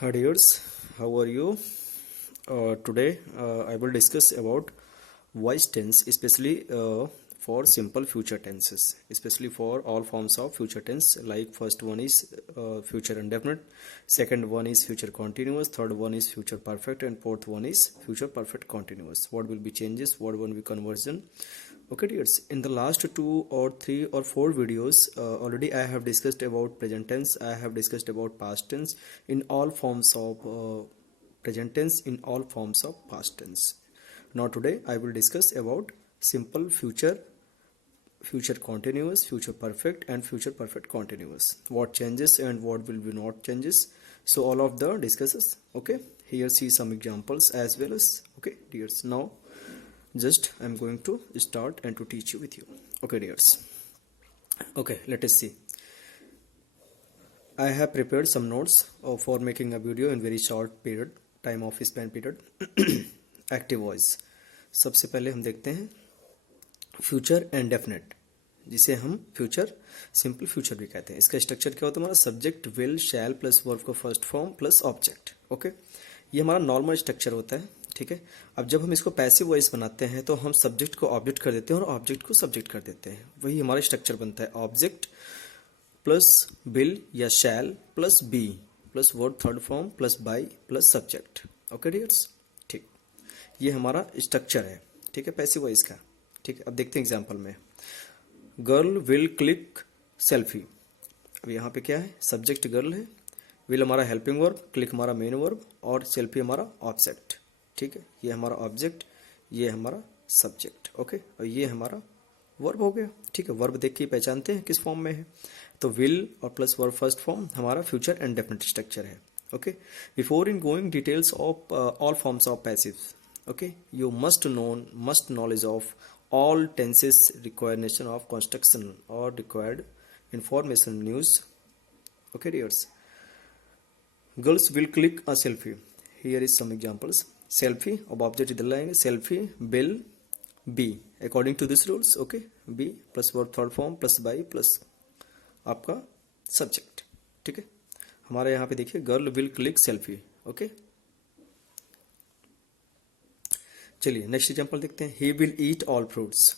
Hi dears, how are you? Today I will discuss about voice tense, especially for simple future tenses, especially for all forms of future tense. Like first one is future indefinite, second one is future continuous, third one is future perfect, and fourth one is future perfect continuous. What will be changes? What will be conversion? Okay dears, in the last 2 or 3 or 4 videos already I have discussed about present tense, I have discussed about past tense in all forms of present tense, in all forms of past tense. Now today I will discuss about simple future, future continuous, future perfect and future perfect continuous. What changes and what will be not changes. So all of the discusses. Okay, here see some examples as well as. Okay dears, now just I'm going to start and to teach you with you. Okay dears, okay, let us see. I have prepared some notes for making a video in very short period, time of span period. Active voice, सबसे पहले हम देखते हैं future indefinite, जिसे हम future simple future भी कहते हैं. इसका स्ट्रक्चर क्या होता है हमारा? Subject, will, shall plus verb का first form plus object. Okay, ये हमारा नॉर्मल स्ट्रक्चर होता है. ठीक है, अब जब हम इसको पैसिव वॉइस बनाते हैं तो हम सब्जेक्ट को ऑब्जेक्ट कर देते हैं और ऑब्जेक्ट को सब्जेक्ट कर देते हैं. वही हमारा स्ट्रक्चर बनता है, ऑब्जेक्ट प्लस विल या shall plus be plus word third form plus by plus subject. Okay dears, ठीक, ये हमारा स्ट्रक्चर है. ठीक है, पैसिव वॉइस का. ठीक है, अब देखते हैं एग्जाम्पल में. Girl will click selfie. अब यहाँ पे क्या है? सब्जेक्ट गर्ल है, विल हमारा हेल्पिंग वर्ब, क्लिक हमारा मेन वर्ब और सेल्फी हमारा ऑब्जेक्ट. ठीक है, ये हमारा ऑब्जेक्ट, ये हमारा सब्जेक्ट. ओके, और ये हमारा वर्ब हो गया. ठीक है, वर्ब देख के पहचानते हैं किस फॉर्म में है. तो विल और प्लस वर्ब फर्स्ट फॉर्म हमारा फ्यूचर इंडेफिनिट स्ट्रक्चर है. Okay, before in going details of all forms of passive, okay, you must knowledge of all tenses, requisition of construction or required information news. Okay dears, girls will click a selfie. Here is some examples. Selfie, अब object इधर लाएंगे, selfie will be according to this rules. Okay, be plus verb third form plus by plus आपका subject. ठीक है, हमारे यहाँ पे देखिए girl will click selfie. Okay, चलिए नेक्स्ट एग्जांपल देखते हैं. He will eat all fruits.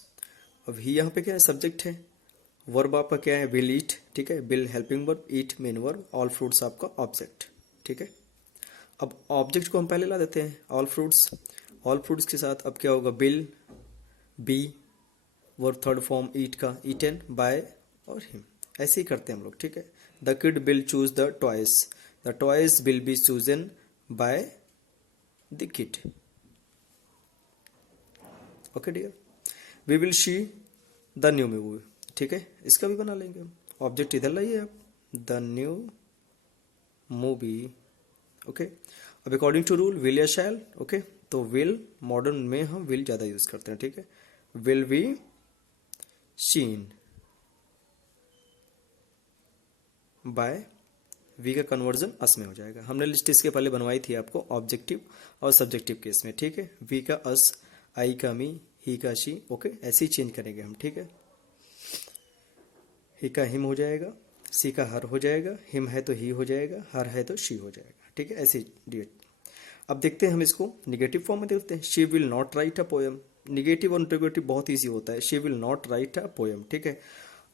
अब ही यहाँ पे क्या है? सब्जेक्ट है. वर्ब आपका क्या है? Will eat. ठीक है, will helping verb, eat main verb, all fruits आपका ऑब्जेक्ट. ठीक है, अब ऑब्जेक्ट को हम पहले ला देते हैं, ऑल फ्रूट्स. ऑल फ्रूट्स के साथ अब क्या होगा? Will, be, verb third form eat का, ईटन बाय और हिम. ऐसे ही करते हैं हम लोग. ठीक है, the kid will choose the toys. The toys will be chosen by the kid. Okay dear, we will see the new movie. ठीक है, इसका भी बना लेंगे हम. ऑब्जेक्ट इधर लाइए आप, द न्यू मूवी. ओके, अब अकॉर्डिंग टू रूल विल या शैल. ओके, तो विल मॉडर्न में हम विल ज्यादा यूज करते हैं. ठीक है, will be seen by, we का कन्वर्जन अस में हो जाएगा. हमने लिस्ट इसके पहले बनवाई थी आपको ऑब्जेक्टिव और सब्जेक्टिव केस में. ठीक है, वी का अस, आई का मी, ही का शी. ओके, ऐसे ही चेंज करेंगे हम. ठीक है, ही का हिम हो जाएगा, सी का हर हो जाएगा, हिम है तो ही हो जाएगा, हर है तो शी हो जाएगा. ठीक है, ऐसे डिएट. अब देखते हैं हम इसको निगेटिव फॉर्म में देखते हैं. She will not right a poem. Negative और इंटरोगेटिव बहुत ईजी होता है. She will not right a poem. ठीक है,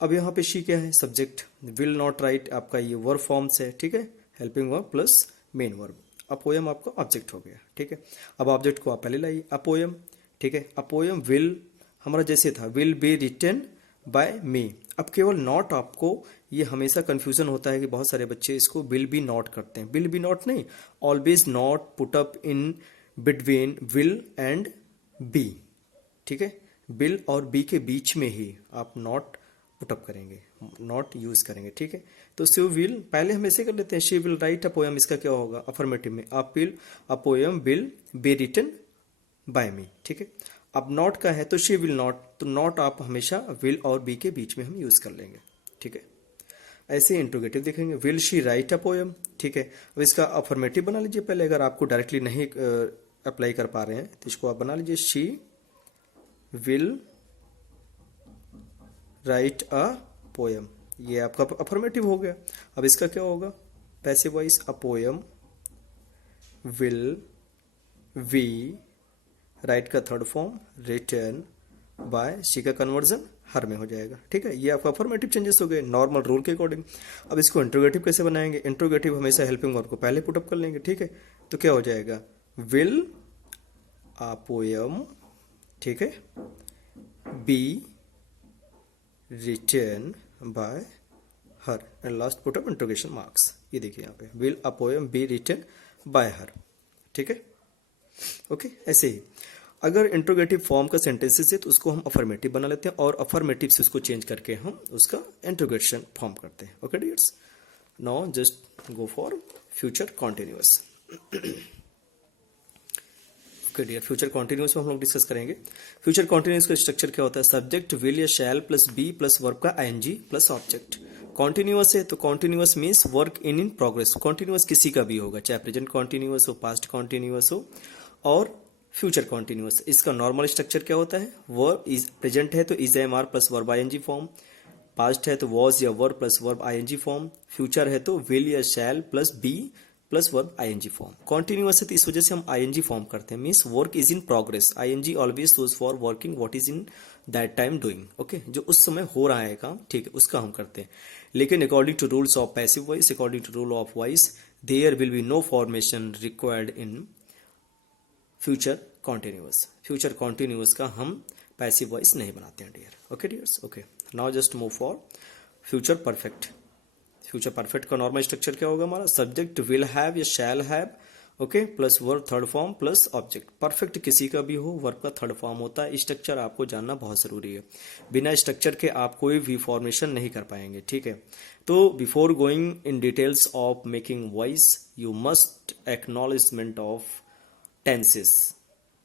अब यहाँ पे शी क्या है? सब्जेक्ट. विल नॉट राइट आपका ये वर्ब फॉर्म्स है. ठीक है, helping verb plus main verb. A poem आपका ऑब्जेक्ट हो गया. ठीक है, अब ऑब्जेक्ट को आप पहले लाइए, अ पोएम. ठीक है, अ पोएम विल हमारा जैसे था, विल बी रिटन बाय मी. अब केवल नॉट आपको, ये हमेशा कंफ्यूजन होता है कि बहुत सारे बच्चे इसको विल बी नॉट करते हैं. विल बी नॉट नहीं, always not put up in between will and be. ठीक है, विल और बी के बीच में ही आप नॉट पुटअप करेंगे, नॉट यूज करेंगे. ठीक है, तो शी विल पहले हम ऐसे कर लेते हैं. She will write a poem, इसका क्या होगा? अफर्मेटिव में a poem will be written by me. ठीक है, अब नॉट का है तो शी विल नॉट, तो नॉट आप हमेशा विल और बी के बीच में हम यूज कर लेंगे. ठीक है, ऐसे इंट्रोगेटिव देखेंगे. Will she write a poem. ठीक है, अब इसका अफर्मेटिव बना लीजिए पहले. अगर आपको डायरेक्टली नहीं अप्लाई कर पा रहे हैं तो इसको आप बना लीजिए. She will write a poem, ये आपका अफर्मेटिव हो गया. अब इसका क्या होगा? Passive voice, a poem will, we, write का third form written, by, she का कन्वर्जन हर में हो जाएगा। ठीक है, ये आपका अफर्मेटिव चेंजेस हो गए नॉर्मल रूल के अकॉर्डिंग। अब इसको इंट्रोगेटिव कैसे बनाएंगे? इंट्रोगेटिव हमेशा हेल्पिंग वर्ब को पहले पुटअप कर लेंगे। ठीक है, तो क्या हो जाएगा? विल अ पोयम, ठीक है, be written by her, and last put up interrogation marks. ये देखिए यहाँ पे, will a poem be written by her. ठीक है, ओके। ऐसे ही अगर इंट्रोगेटिव फॉर्म का सेंटेंसेस है तो उसको हम अफर्मेटिव बना लेते हैं और अफर्मेटिव से उसको चेंज करके हम उसका इंट्रोगेशन फॉर्म करते हैं। Okay dears, now just go for future continuous. Okay dear, future continuous में हम लोग डिस्कस करेंगे। फ्यूचर कॉन्टिन्यूअस का स्ट्रक्चर क्या होता है? सब्जेक्ट विल या shall plus be plus verb का आईएनजी प्लस ऑब्जेक्ट। कॉन्टिन्यूअस है तो continuous means work in progress. Continuous किसी का भी होगा, चाहे प्रेजेंट कॉन्टिन्यूअस हो, पास्ट कॉन्टिन्यूअस हो और फ्यूचर कॉन्टिन्यूअस। इसका नॉर्मल स्ट्रक्चर क्या होता है? वर्ब इज, प्रेजेंट है तो is am are plus verb ING form, past है तो वॉज या verb plus verb ING form, future है तो विल या shall plus be plus verb ING form. Continuous है तो इस वजह से हम आईएनजी फॉर्म करते हैं, means work is in progress. ING always use for working what is in that time doing. Okay, जो उस समय हो रहा है काम, ठीक है, उसका हम करते हैं। लेकिन according to rules of passive voice, according to rule of voice, there will be no formation required in future continuous. Future continuous का हम पैसिव वॉइस नहीं बनाते हैं dear. Okay dears, okay. Now just move for future perfect. Future perfect का normal structure क्या होगा हमारा? Subject will have या shall have, okay, plus verb third form plus object. Perfect किसी का भी हो, वर्ब का थर्ड फॉर्म होता है। स्ट्रक्चर आपको जानना बहुत जरूरी है, बिना स्ट्रक्चर के आप कोई भी फॉर्मेशन नहीं कर पाएंगे। ठीक है, तो before going in details of making voice you must acknowledgement of tenses,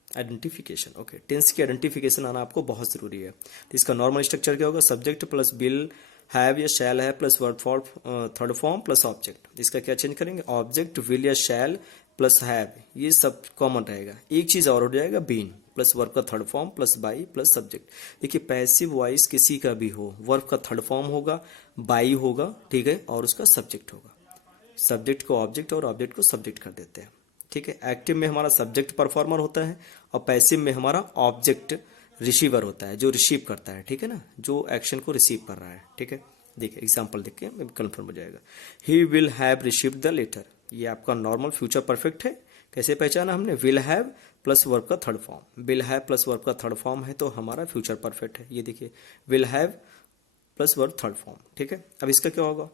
identification. Okay, tense की आइडेंटिफिकेशन आना आपको बहुत जरूरी है। तो इसका नॉर्मल स्ट्रक्चर क्या होगा? सब्जेक्ट प्लस विल हैव या शैल है plus verb for third form plus object. इसका क्या चेंज करेंगे? ऑब्जेक्ट विल या शैल प्लस हैव, ये सब कॉमन रहेगा। एक चीज और हो जाएगा, बीन प्लस वर्ब का third form plus by plus subject. देखिए, पैसिव वॉइस किसी का भी हो, वर्ब का थर्ड फॉर्म होगा, बाई होगा, ठीक है, और उसका सब्जेक्ट होगा। सब्जेक्ट को ऑब्जेक्ट और ऑब्जेक्ट को सब्जेक्ट कर देते हैं। ठीक है, एक्टिव में हमारा सब्जेक्ट परफॉर्मर होता है और पैसिव में हमारा ऑब्जेक्ट रिसीवर होता है, जो रिसीव करता है। ठीक है ना, जो एक्शन को रिसीव कर रहा है। ठीक है, देखिए एग्जांपल देख के कंफर्म हो जाएगा। He will have received the letter, ये आपका नॉर्मल फ्यूचर परफेक्ट है। कैसे पहचाना हमने? विल हैव प्लस वर्ब का third form, will have plus verb का थर्ड फॉर्म है तो हमारा फ्यूचर परफेक्ट है। ये देखिए, will have plus verb third form. ठीक है, अब इसका क्या होगा?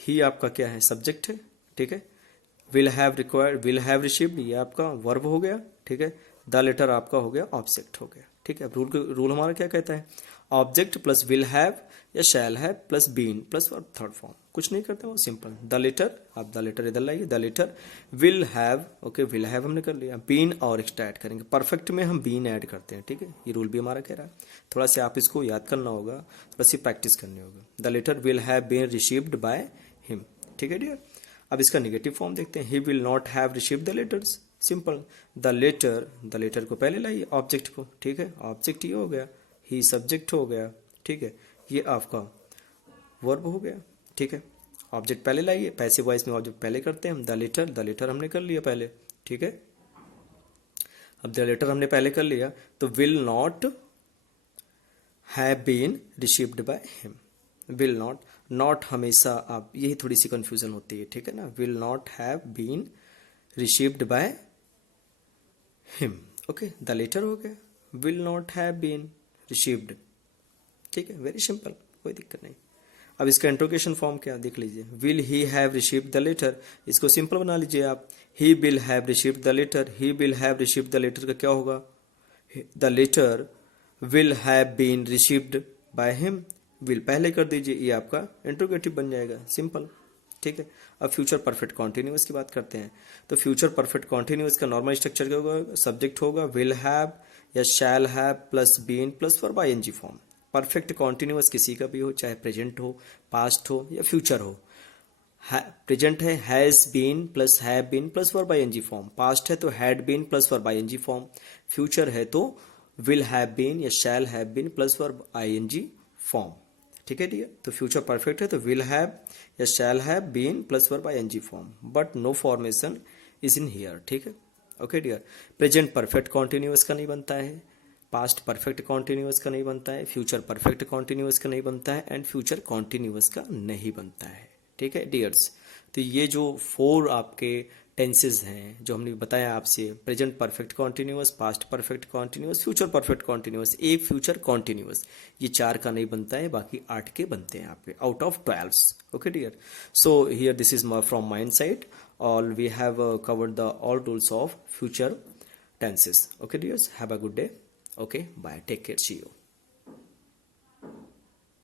ही आपका क्या है? सब्जेक्ट है। ठीक है, will have required, will have received, ये आपका वर्ब हो गया। ठीक है, द लेटर आपका हो गया ऑब्जेक्ट हो गया। ठीक है, अब रूल हमारा क्या कहता है? ऑब्जेक्ट प्लस विल हैव या shall have plus been plus verb third form. कुछ नहीं करते, वो सिंपल। द लेटर, आप द लेटर इधर लाइए, the letter will have, okay, will have हमने कर लिया, बीन और एक्स्ट्रा ऐड करेंगे। परफेक्ट में हम बीन ऐड करते हैं। ठीक है, ये रूल भी हमारा कह रहा है। थोड़ा सा आप इसको याद करना होगा, थोड़ा सी प्रैक्टिस करनी होगी। The letter will have been received by him. ठीक है डियर, अब इसका नेगेटिव फॉर्म देखते हैं। He will not have received the letters, simple. The letter को पहले लाइए, ऑब्जेक्ट को। ठीक है, ऑब्जेक्ट ये हो गया, ही सब्जेक्ट हो गया। ठीक है, ये आपका वर्ब हो गया। ठीक है, ऑब्जेक्ट पहले लाइए, पैसिव वॉइस में ऑब्जेक्ट पहले करते हैं हम। द लेटर हमने कर लिया पहले। ठीक है, अब द लेटर हमने पहले कर लिया तो will not have been received by him. Will not, not हमेशा आप, यही थोड़ी सी कंफ्यूजन होती है। ठीक है ना, will not have been received by him. Okay, the letter हो गया, will not have been received. ठीक है, वेरी सिंपल, कोई दिक्कत नहीं। अब इसका इंट्रोगेशन फॉर्म क्या देख लीजिए। Will he have received the letter, इसको सिंपल बना लीजिए आप। He will have received the letter, he will have received the letter का क्या होगा? The letter will have been received by him. Will पहले कर दीजिए, ये आपका इंट्रोगेटिव बन जाएगा, सिंपल। ठीक है, अब फ्यूचर परफेक्ट कॉन्टिन्यूअस की बात करते हैं। तो फ्यूचर परफेक्ट कॉन्टिन्यूअस का नॉर्मल स्ट्रक्चर क्या होगा? सब्जेक्ट होगा विल हैव या shall have plus been plus verb ING form. Perfect continuous किसी का भी हो, चाहे प्रेजेंट हो, पास्ट हो या फ्यूचर हो। प्रेजेंट है has been plus have been plus verb ING form, past है तो had been plus verb ING form, future है तो विल हैव बीन या shall have been plus verb ING form. ठीक है डियर, तो फ्यूचर परफेक्ट है तो विल हैव या shall have been plus verb ING form, but no formation is in here, ठीक है। Okay dear, present perfect continuous का नहीं बनता है, पास्ट परफेक्ट कॉन्टिन्यूअस का नहीं बनता है, फ्यूचर परफेक्ट कॉन्टिन्यूअस का नहीं बनता है, एंड फ्यूचर कॉन्टिन्यूअस का नहीं बनता है, ठीक है डियर्स। तो ये जो 4 आपके टेंसेज हैं जो हमने बताया आपसे, present perfect continuous, past perfect continuous, future perfect continuous, एक फ्यूचर कॉन्टिन्यूअस, ये 4 का नहीं बनता है, बाकी 8 के बनते हैं आपके out of 12। Okay dear, so here this is from mind side, all we have covered the all tools of future tenses. Okay dears, have a good day. Okay, bye, take care, see you.